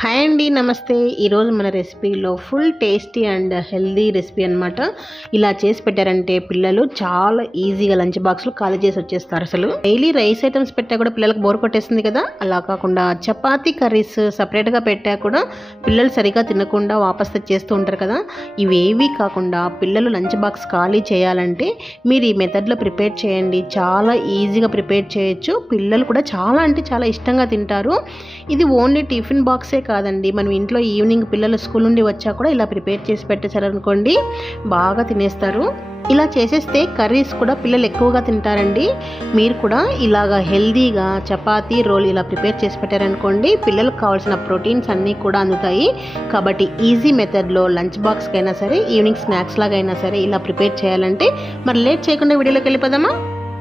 Hi అండి, నమస్తే. ఈరోజు మన రెసిపీలో full tasty and healthy recipe అనమాట. ఇలా చేసి పెట్టారంటే పిల్లలు చాలా ఈజీగా లంచ్ బాక్స్లో ఖాళీ చేసి వచ్చేస్తారు. అసలు డైలీ రైస్ ఐటమ్స్ పెట్టా కూడా పిల్లలకు బోర్ కొట్టేస్తుంది కదా. అలా కాకుండా చపాతీ కర్రీస్ సపరేట్గా పెట్టా కూడా పిల్లలు సరిగా తినకుండా వాపస్ తెచ్చేస్తూ ఉంటారు కదా. ఇవేవి కాకుండా పిల్లలు లంచ్ బాక్స్ ఖాళీ చేయాలంటే మీరు ఈ మెథడ్లో ప్రిపేర్ చేయండి. చాలా ఈజీగా ప్రిపేర్ చేయొచ్చు. పిల్లలు కూడా చాలా అంటే చాలా ఇష్టంగా తింటారు. ఇది ఓన్లీ టిఫిన్ బాక్సే కాదండి, మనం ఇంట్లో ఈవినింగ్ పిల్లలు స్కూల్ నుండి వచ్చా కూడా ఇలా ప్రిపేర్ చేసి పెట్టేశారనుకోండి, బాగా తినేస్తారు. ఇలా చేసేస్తే కర్రీస్ కూడా పిల్లలు ఎక్కువగా తింటారండి. మీరు కూడా ఇలాగా హెల్దీగా చపాతీ రోల్ ఇలా ప్రిపేర్ చేసి పెట్టారనుకోండి, పిల్లలకు కావాల్సిన ప్రోటీన్స్ అన్నీ కూడా అందుతాయి. కాబట్టి ఈజీ మెథడ్లో లంచ్ బాక్స్కి అయినా సరే, ఈవినింగ్ స్నాక్స్ లాగా అయినా సరే ఇలా ప్రిపేర్ చేయాలంటే మరి లేట్ చేయకుండా వీడియోలోకి వెళ్ళిపోదామా.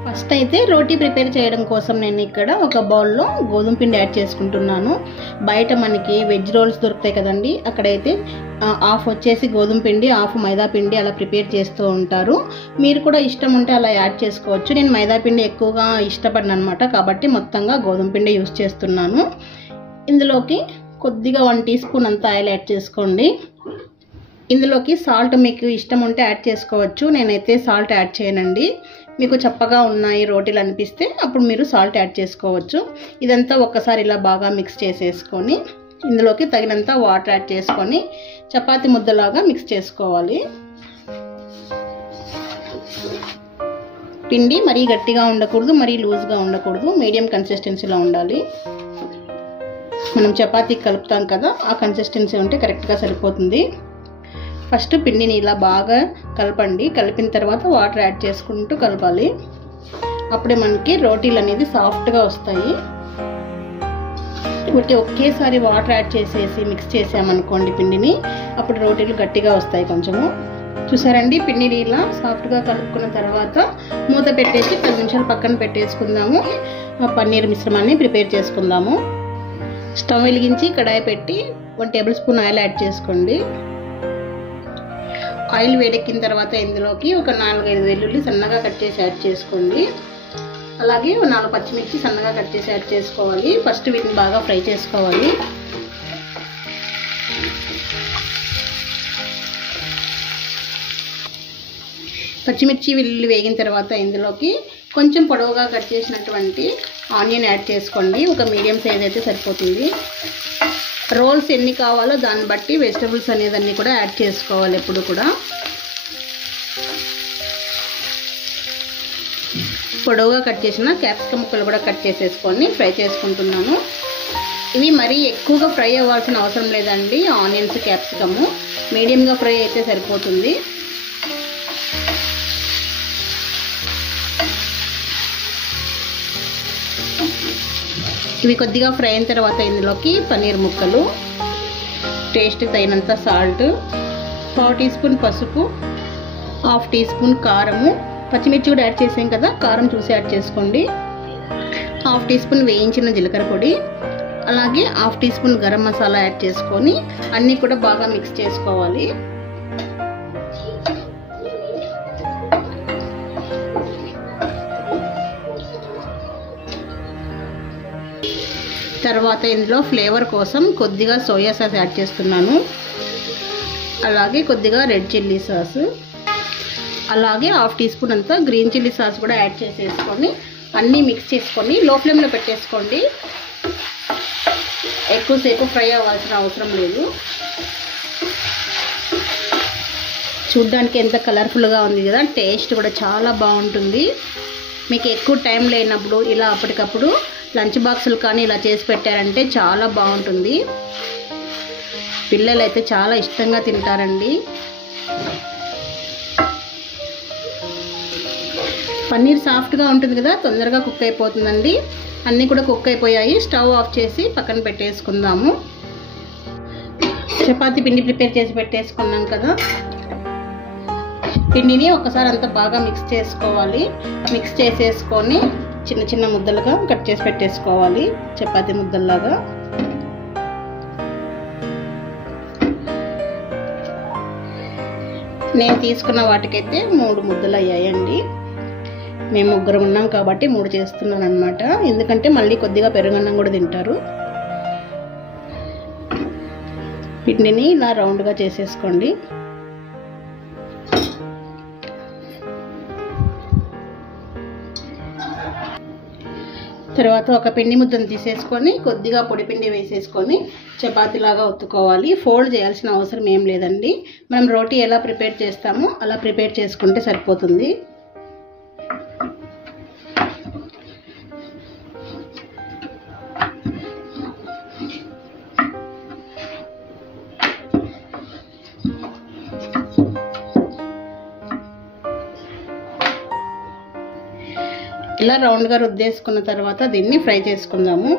ఫస్ట్ అయితే రోటీ ప్రిపేర్ చేయడం కోసం నేను ఇక్కడ ఒక బౌల్లో గోధుమ పిండి యాడ్ చేసుకుంటున్నాను. బయట మనకి వెజ్ రోల్స్ దొరుకుతాయి కదండి, అక్కడైతే హాఫ్ వచ్చేసి గోధుమ పిండి, హాఫ్ మైదా పిండి అలా ప్రిపేర్ చేస్తూ ఉంటారు. మీరు కూడా ఇష్టం ఉంటే అలా యాడ్ చేసుకోవచ్చు. నేను మైదా పిండి ఎక్కువగా ఇష్టపడను అనమాట, కాబట్టి మొత్తంగా గోధుమ పిండి యూస్ చేస్తున్నాను. ఇందులోకి కొద్దిగా 1 టీ స్పూన్ అంత ఆయిల్ యాడ్ చేసుకోండి. ఇందులోకి సాల్ట్ మీకు ఇష్టం ఉంటే యాడ్ చేసుకోవచ్చు. నేనైతే సాల్ట్ యాడ్ చేయనండి. మీకు చప్పగా ఉన్నాయి రోటీలు అనిపిస్తే అప్పుడు మీరు సాల్ట్ యాడ్ చేసుకోవచ్చు. ఇదంతా ఒక్కసారి ఇలా బాగా మిక్స్ చేసేసుకొని ఇందులోకి తగినంత వాటర్ యాడ్ చేసుకొని చపాతీ ముద్దలాగా మిక్స్ చేసుకోవాలి. పిండి మరీ గట్టిగా ఉండకూడదు, మరీ లూజ్గా ఉండకూడదు, మీడియం కన్సిస్టెన్సీలో ఉండాలి. మనం చపాతీకి కలుపుతాం కదా, ఆ కన్సిస్టెన్సీ ఉంటే కరెక్ట్గా సరిపోతుంది. ఫస్ట్ పిండిని ఇలా బాగా కలపండి. కలిపిన తర్వాత వాటర్ యాడ్ చేసుకుంటూ కలపాలి. అప్పుడే మనకి రోటీలు అనేది సాఫ్ట్గా వస్తాయి. ఒకేసారి వాటర్ యాడ్ చేసేసి మిక్స్ చేసామనుకోండి పిండిని, అప్పుడు రోటీలు గట్టిగా వస్తాయి కొంచెము. చూసారండి, పిండిని ఇలా సాఫ్ట్గా కలుపుకున్న తర్వాత మూత పెట్టేసి 10 నిమిషాలు పక్కన పెట్టేసుకుందాము. పన్నీర్ మిశ్రమాన్ని ప్రిపేర్ చేసుకుందాము. స్టవ్ వెలిగించి కడాయి పెట్టి 1 టేబుల్ స్పూన్ ఆయిల్ యాడ్ చేసుకోండి. ఆయిల్ వేడెక్కిన తర్వాత ఇందులోకి ఒక 4-5 వెల్లుల్లి సన్నగా కట్ చేసి యాడ్ చేసుకోండి. అలాగే 4 పచ్చిమిర్చి సన్నగా కట్ చేసి యాడ్ చేసుకోవాలి. ఫస్ట్ వీటిని బాగా ఫ్రై చేసుకోవాలి. పచ్చిమిర్చి వెల్లుల్లి వేగిన తర్వాత ఇందులోకి కొంచెం పొడవుగా కట్ చేసినటువంటి ఆనియన్ యాడ్ చేసుకోండి. ఒక మీడియం సైజ్ అయితే సరిపోతుంది. రోల్స్ ఎన్ని కావాలో దాన్ని బట్టి వెజిటబుల్స్ అనేదాన్ని కూడా యాడ్ చేసుకోవాలి. ఎప్పుడు కూడా పొడవుగా కట్ చేసిన క్యాప్సికమ్ ముక్కలు కూడా కట్ చేసేసుకొని ఫ్రై చేసుకుంటున్నాను. ఇవి మరీ ఎక్కువగా ఫ్రై అవ్వాల్సిన అవసరం లేదండి. ఆనియన్స్, క్యాప్సికమ్ మీడియంగా ఫ్రై అయితే సరిపోతుంది. ఇవి కొద్దిగా ఫ్రై అయిన తర్వాత ఇందులోకి పన్నీర్ ముక్కలు, టేస్ట్ తగినంత సాల్ట్, 1/4 టీ స్పూన్ పసుపు, 1/2 టీ స్పూన్ కారము, పచ్చిమిర్చి కూడా యాడ్ చేసాం కదా, కారం చూసి యాడ్ చేసుకోండి. 1/2 టీ స్పూన్ వేయించిన జీలకర్ర పొడి, అలాగే 1/2 teaspoon garam masala add చేసుకొని అన్నీ కూడా బాగా మిక్స్ చేసుకోవాలి. తర్వాత ఇందులో ఫ్లేవర్ కోసం కొద్దిగా సోయా సాస్ యాడ్ చేస్తున్నాను. అలాగే కొద్దిగా రెడ్ చిల్లీ సాస్, అలాగే 1/2 టీ స్పూన్ అంతా గ్రీన్ చిల్లీ సాస్ కూడా యాడ్ చేసేసుకొని అన్నీ మిక్స్ చేసుకొని లో ఫ్లేమ్లో పెట్టేసుకోండి. ఎక్కువసేపు ఫ్రై అవ్వాల్సిన అవసరం లేదు. చూడ్డానికి ఎంత కలర్ఫుల్గా ఉంది కదా, టేస్ట్ కూడా చాలా బాగుంటుంది. మీకు ఎక్కువ టైం లేనప్పుడు ఇలా అప్పటికప్పుడు లంచ్ బాక్సులు కానీ ఇలా చేసి పెట్టారంటే చాలా బాగుంటుంది. పిల్లలు అయితే చాలా ఇష్టంగా తింటారండి. పన్నీర్ సాఫ్ట్గా ఉంటుంది కదా, తొందరగా కుక్ అయిపోతుందండి. అన్నీ కూడా కుక్ అయిపోయాయి. స్టవ్ ఆఫ్ చేసి పక్కన పెట్టేసుకుందాము. చపాతీ పిండి ప్రిపేర్ చేసి పెట్టేసుకున్నాం కదా, పిండిని ఒకసారి అంతా బాగా మిక్స్ చేసుకోవాలి. మిక్స్ చేసేసుకొని చిన్న చిన్న ముద్దలుగా కట్ చేసి పెట్టేసుకోవాలి, చపాతీ ముద్దల్లాగా. నేను తీసుకున్న వాటికైతే 3 ముద్దలు అయ్యాయండి. మేము 3 ఉన్నాం కాబట్టి 3 చేస్తున్నాను అనమాట. ఎందుకంటే మళ్ళీ కొద్దిగా పెరుగన్నం కూడా తింటారు. పిండిని ఇలా రౌండ్గా చేసేసుకోండి. తర్వాత ఒక పిండి ముద్దను తీసేసుకొని కొద్దిగా పొడి పిండి వేసేసుకొని చపాతీలాగా ఒత్తుకోవాలి. ఫోల్డ్ చేయాల్సిన అవసరం ఏం లేదండి. మనం రోటీ ఎలా ప్రిపేర్ చేస్తామో అలా ప్రిపేర్ చేసుకుంటే సరిపోతుంది. ఇలా రౌండ్గా రుద్దేసుకున్న తర్వాత దీన్ని ఫ్రై చేసుకుందాము.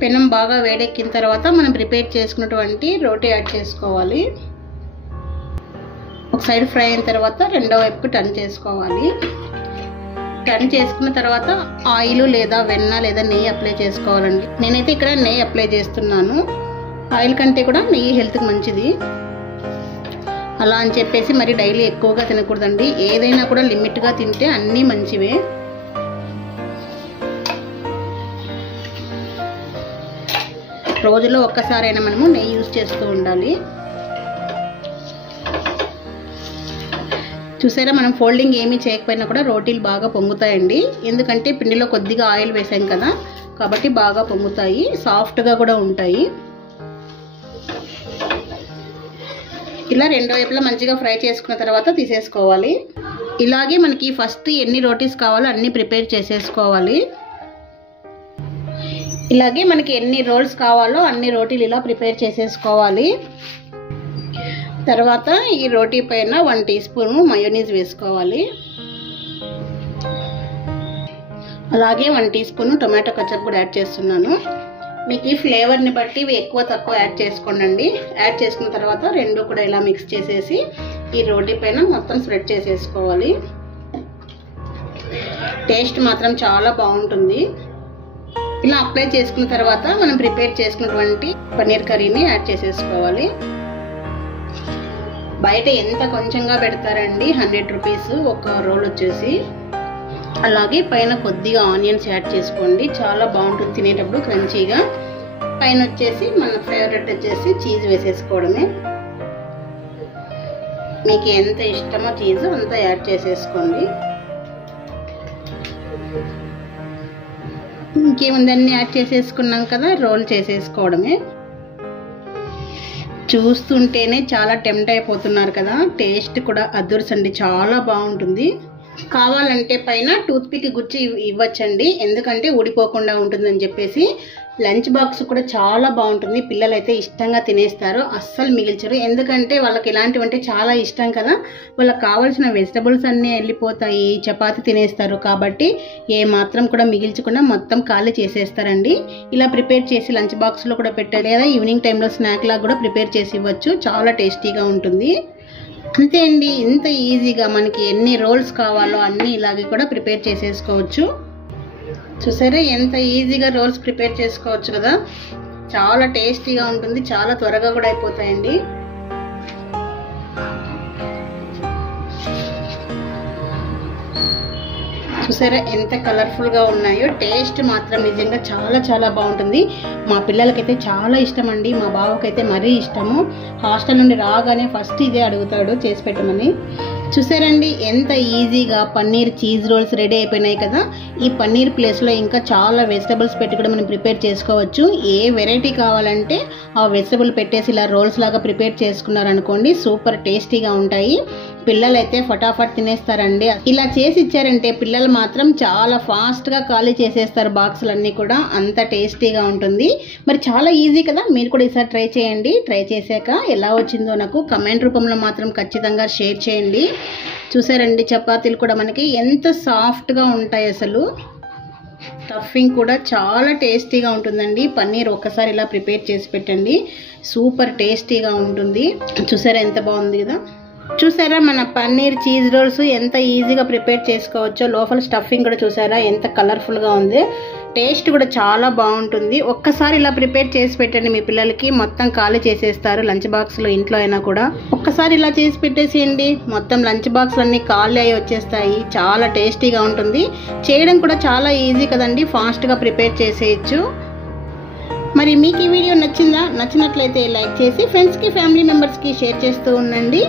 పెనం బాగా వేడెక్కిన తర్వాత మనం ప్రిపేర్ చేసుకున్నటువంటి రోటీ యాడ్ చేసుకోవాలి. ఒక సైడ్ ఫ్రై అయిన తర్వాత రెండో వైపుకి టర్న్ చేసుకోవాలి. టర్న్ చేసుకున్న తర్వాత ఆయిల్ లేదా వెన్న లేదా నెయ్యి అప్లై చేసుకోవాలండి. నేనైతే ఇక్కడ నెయ్యి అప్లై చేస్తున్నాను. ఆయిల్ కంటే కూడా నెయ్యి హెల్త్కి మంచిది. అలా అని చెప్పేసి మరి డైలీ ఎక్కువగా తినకూడదండి. ఏదైనా కూడా లిమిట్గా తింటే అన్నీ మంచివే. రోజులో ఒక్కసారైనా మనము నెయ్యి యూజ్ చేస్తూ ఉండాలి. చూసారా, మనం ఫోల్డింగ్ ఏమీ చేయకపోయినా కూడా రోటీలు బాగా పొంగుతాయండి. ఎందుకంటే పిండిలో కొద్దిగా ఆయిల్ వేసాం కదా, కాబట్టి బాగా పొంగుతాయి, సాఫ్ట్గా కూడా ఉంటాయి. ఇలా రెండో వైపులా మంచిగా ఫ్రై చేసుకున్న తర్వాత తీసేసుకోవాలి. ఇలాగే మనకి ఫస్ట్ ఎన్ని రోటీస్ కావాలో అన్నీ ప్రిపేర్ చేసేసుకోవాలి. ఇలాగే మనకి ఎన్ని రోల్స్ కావాలో అన్ని రోటీలు ఇలా ప్రిపేర్ చేసేసుకోవాలి. తర్వాత ఈ రోటీ పైన 1 టీ స్పూన్ మయోనీస్ వేసుకోవాలి. అలాగే 1 టీ స్పూన్ టొమాటో కచప్ కూడా యాడ్ చేస్తున్నాను. మీకు ఈ ఫ్లేవర్ని బట్టి ఇవి ఎక్కువ తక్కువ యాడ్ చేసుకోండి. యాడ్ చేసుకున్న తర్వాత రెండు కూడా ఇలా మిక్స్ చేసేసి ఈ రోటీ పైన మొత్తం స్ప్రెడ్ చేసేసుకోవాలి. టేస్ట్ మాత్రం చాలా బాగుంటుంది. ఇలా అప్లై చేసుకున్న తర్వాత మనం ప్రిపేర్ చేసుకున్నటువంటి పన్నీర్ కర్రీని యాడ్ చేసేసుకోవాలి. బయట ఎంత కొంచెంగా పెడతారండి, 100 రూపీస్ ఒక రోల్ వచ్చేసి. అలాగే పైన కొద్దిగా ఆనియన్స్ యాడ్ చేసుకోండి, చాలా బాగుంటుంది తినేటప్పుడు క్రంచీగా. పైన వచ్చేసి మన ఫేవరెట్ వచ్చేసి చీజ్ వేసేసుకోవడమే. మీకు ఎంత ఇష్టమో చీజ్ అంతా యాడ్ చేసేసుకోండి. ఇంకేముందన్నీ యాడ్ చేసేసుకున్నాం కదా, రోల్ చేసేసుకోవడమే. చూస్తుంటేనే చాలా టెంప్ట్ అయిపోతున్నారు కదా. టేస్ట్ కూడా అదుర్సండి, చాలా బాగుంటుంది. కావాలంటే పైన టూత్పిక్ గుచ్చి ఇవ్వచ్చండి, ఎందుకంటే ఊడిపోకుండా ఉంటుందని చెప్పేసి. లంచ్ బాక్స్ కూడా చాలా బాగుంటుంది. పిల్లలైతే ఇష్టంగా తినేస్తారు, అస్సలు మిగిల్చరు. ఎందుకంటే వాళ్ళకి ఇలాంటివంటే చాలా ఇష్టం కదా. వాళ్ళకి కావాల్సిన వెజిటబుల్స్ అన్నీ వెళ్ళిపోతాయి, చపాతీ తినేస్తారు. కాబట్టి ఏ మాత్రం కూడా మిగిల్చకుండా మొత్తం ఖాళీ చేసేస్తారండి. ఇలా ప్రిపేర్ చేసి లంచ్ బాక్స్లో కూడా పెట్టారు, లేదా ఈవినింగ్ టైంలో స్నాక్ లాగా కూడా ప్రిపేర్ చేసి ఇవ్వచ్చు. చాలా టేస్టీగా ఉంటుంది. అంతే అండి, ఇంత ఈజీగా మనకి ఎన్ని రోల్స్ కావాలో అన్నీ ఇలాగే కూడా ప్రిపేర్ చేసేసుకోవచ్చు. చూసారా ఎంత ఈజీగా రోల్స్ ప్రిపేర్ చేసుకోవచ్చు కదా. చాలా టేస్టీగా ఉంటుంది, చాలా త్వరగా కూడా అయిపోతాయండి. చూసారా ఎంత కలర్ఫుల్గా ఉన్నాయో. టేస్ట్ మాత్రం నిజంగా చాలా చాలా బాగుంటుంది. మా పిల్లలకైతే చాలా ఇష్టం అండి. మా బావకైతే మరీ ఇష్టము. హాస్టల్ నుండి రాగానే ఫస్ట్ ఇదే అడుగుతాడు చేసి పెట్టమని. చూసారండి ఎంత ఈజీగా పన్నీర్ చీజ్ రోల్స్ రెడీ అయిపోయినాయి కదా. ఈ పన్నీర్ ప్లేస్లో ఇంకా చాలా వెజిటబుల్స్ పెట్టి కూడా మనం ప్రిపేర్ చేసుకోవచ్చు. ఏ వెరైటీ కావాలంటే ఆ వెజిటబుల్ పెట్టేసి ఇలా రోల్స్ లాగా ప్రిపేర్ చేసుకున్నారనుకోండి, సూపర్ టేస్టీగా ఉంటాయి. పిల్లలైతే ఫటాఫట్ తినేస్తారండి. ఇలా చేసి ఇచ్చారంటే పిల్లలు మాత్రం చాలా ఫాస్ట్గా ఖాళీ చేసేస్తారు బాక్సులన్నీ కూడా. అంత టేస్టీగా ఉంటుంది. మరి చాలా ఈజీ కదా, మీరు కూడా ఈసారి ట్రై చేయండి. ట్రై చేశాక ఎలా వచ్చిందో నాకు కమెంట్ రూపంలో మాత్రం ఖచ్చితంగా షేర్ చేయండి. చూసారండి చపాతీలు కూడా మనకి ఎంత సాఫ్ట్గా ఉంటాయి. అసలు స్టఫింగ్ కూడా చాలా టేస్టీగా ఉంటుందండి. పన్నీర్ ఒక్కసారి ఇలా ప్రిపేర్ చేసి పెట్టండి, సూపర్ టేస్టీగా ఉంటుంది. చూసారా ఎంత బాగుంది కదా. చూసారా మన పన్నీర్ చీజ్ రోల్స్ ఎంత ఈజీగా ప్రిపేర్ చేసుకోవచ్చో. లోపల స్టఫింగ్ కూడా చూసారా ఎంత కలర్ఫుల్గా ఉంది. టేస్ట్ కూడా చాలా బాగుంటుంది. ఒక్కసారి ఇలా ప్రిపేర్ చేసి పెట్టండి మీ పిల్లలకి, మొత్తం ఖాళీ చేసేస్తారు లంచ్ బాక్స్లో. ఇంట్లో అయినా కూడా ఒక్కసారి ఇలా చేసి పెట్టేసేయండి, మొత్తం లంచ్ బాక్స్లు అన్నీ ఖాళీ అయ్యి వచ్చేస్తాయి. చాలా టేస్టీగా ఉంటుంది. చేయడం కూడా చాలా ఈజీ కదండి, ఫాస్ట్గా ప్రిపేర్ చేసేయచ్చు. మరి మీకు ఈ వీడియో నచ్చిందా? నచ్చినట్లయితే లైక్ చేసి ఫ్రెండ్స్కి ఫ్యామిలీ మెంబర్స్కి షేర్ చేస్తూ ఉండండి.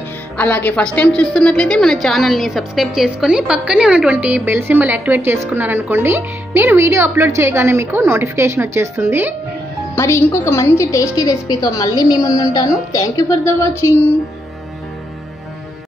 అలాగే ఫస్ట్ టైం చూస్తున్నట్లయితే మన ఛానల్ని సబ్స్క్రైబ్ చేసుకొని పక్కనే ఉన్నటువంటి బెల్ సింబల్ యాక్టివేట్ చేసుకున్నారనుకోండి, నేను వీడియో అప్లోడ్ చేయగానే మీకు నోటిఫికేషన్ వచ్చేస్తుంది. మరి ఇంకొక మంచి టేస్టీ రెసిపీతో మళ్ళీ మీ ముందుంటాను. Thank you for the watching.